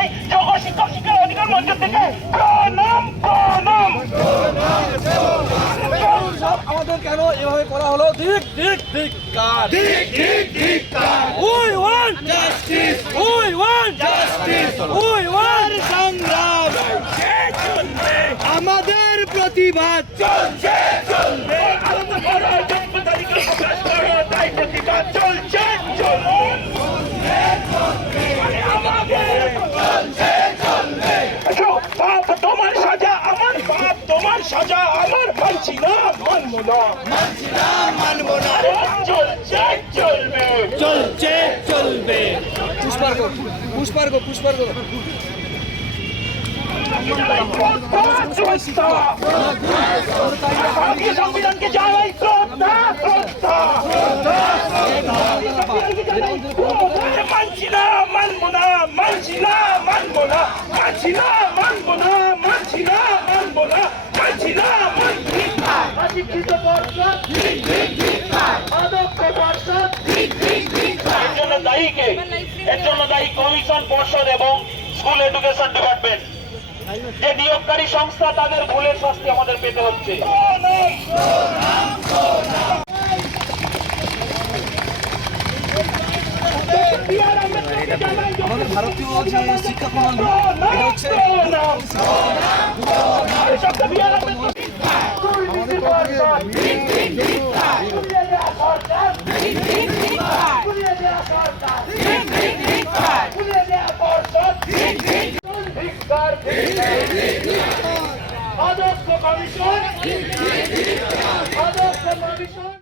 জানাই যোগ্য শিক্ষক শিক্ষার অধিকার মঞ্চ থেকে প্রণাম প্রণাম। আমাদের কেন এভাবে করা হলো? ঠিক ঠিক ঠিক কার ঠিক ঠিক ঠিক we want justice. We want justice. We want সংগ্রাম। আমাদের প্রতিবাদ চলছে চলবে আলাদা করো যোগ্য তালিকা প্রকাশ করো তাই প্রতিবাদ চলছে চলুন আমাদের চলছে চলবে বাপ তোমার সাজা আমার বাপ তোমার সাজা আমার মানছি না মানবো না। মানছি না মানবো না। চলছে চলবে। চলছে চলবে। পুষ্পার্ঘ পুষ্পার্ঘ পুষ্পার্ঘ। ভারতীয় সংবিধানকে জানাই শ্রদ্ধা শ্রদ্ধা মানছি না মানবো না মানছি না মানবো না মানছি না মানবো না মানছি না। মানবো না মানছি না অশিক্ষিত পর্ষদ অদক্ষ পর্ষদ এর জন্য দায়ী এর জন্য দায়ী কমিশন পর্ষদ এবং স্কুল এডুকেশন ডিপার্টমেন্ট। যে নিয়োগকারী সংস্থা তাদের ভুলের শাস্তি আমাদের পেতে হচ্ছে। ভারতীয় যে শিক্ষা প্রণালী আদর্শ কমিশন আদর্শ কমিশন